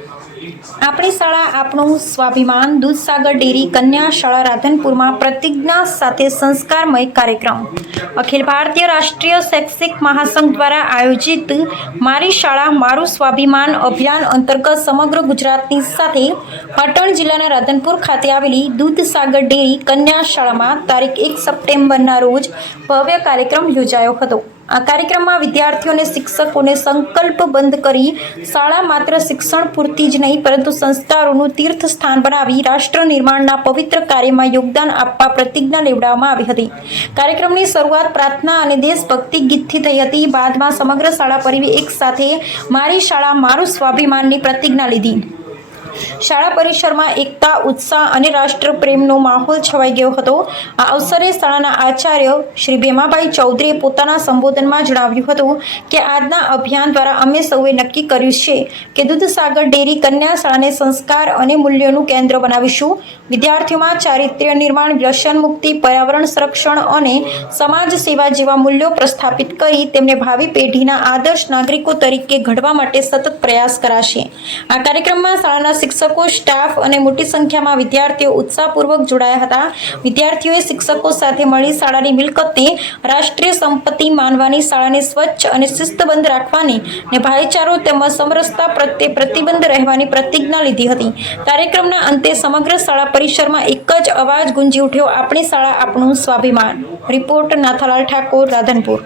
આપણી શાળા આપણું સ્વાભિમાન દૂધસાગર ડેરી કન્યા શાળા રાધનપુરમાં પ્રતિજ્ઞા સાથે સંસ્કારમય કાર્યક્રમ અખિલ ભારતીય રાષ્ટ્રીય શૈક્ષિક મહાસંઘ દ્વારા આયોજિત મારી શાળા મારું સ્વાભિમાન અભિયાન અંતર્ગત સમગ્ર ગુજરાતની સાથે પાટણ જિલ્લાના રાધનપુર ખાતે આવેલી દૂધસાગર ડેરી કન્યા શાળામાં તારીખ 1 સપ્ટેમ્બરના રોજ ભવ્ય કાર્યક્રમ યોજાયો હતો। આ કાર્યક્રમમાં વિદ્યાર્થીઓને શિક્ષકોને સંકલ્પબંધ કરી શાળા માત્ર શિક્ષણ પૂરતી જ નહીં પરંતુ સંસ્કારોનું તીર્થ સ્થાન બનાવી રાષ્ટ્ર નિર્માણના પવિત્ર કાર્યમાં યોગદાન આપવા પ્રતિજ્ઞા લેવડાવવામાં આવી હતી। કાર્યક્રમની શરૂઆત પ્રાર્થના અને દેશભક્તિ ગીતથી થઈ હતી। બાદમાં સમગ્ર શાળા પરિવાર એક સાથે મારી શાળા મારું સ્વાભિમાનની પ્રતિજ્ઞા લીધી। શાળા પરિસરમાં એકતા ઉત્સાહ અને રાષ્ટ્ર પ્રેમનો માહોલ છવાઈ ગયો હતો। આ અવસરે શાળાના આચાર્ય શ્રી ભેમાભાઈ ચૌધરીએ પોતાના સંબોધનમાં જણાવ્યું હતું કે આજના અભિયાન દ્વારા અમે સૌએ નક્કી કર્યું છે કે દૂધસાગર ડેરી કન્યા શાળાને સંસ્કાર અને મૂલ્યોનું કેન્દ્ર બનાવીશું। વિદ્યાર્થીઓમાં ચારિત્ર્ય નિર્માણ, વ્યસન મુક્તિ, પર્યાવરણ સંરક્ષણ અને સમાજ સેવા જેવા મૂલ્યો પ્રસ્થાપિત કરી તેમને ભાવિ પેઢીના આદર્શ નાગરિકો તરીકે ઘડવા માટે સતત પ્રયાસ કરાશે। આ કાર્યક્રમમાં શાળાના શિક્ષકો, સ્ટાફ અને મોટી સંખ્યામાં વિદ્યાર્થીઓ ઉત્સાહપૂર્વક જોડાયા હતા। વિદ્યાર્થીઓએ શિક્ષકો સાથે મળી શાળાની મિલકતને રાષ્ટ્રીય સંપત્તિ માનવાની, શાળાને સ્વચ્છ અને શિસ્તબદ્ધ રાખવાની અને ભાઈચારો તેમજ સમરસતા પ્રત્યે પ્રતિબદ્ધ રહેવાની પ્રતિજ્ઞા લીધી હતી। કાર્યક્રમના અંતે સમગ્ર શાળા પરિસરમાં એક જ અવાજ ગુંજી ઉઠ્યો, આપણી શાળા આપણું સ્વાભિમાન। રિપોર્ટ નાથાલાલ ઠાકોર, રાધનપુર।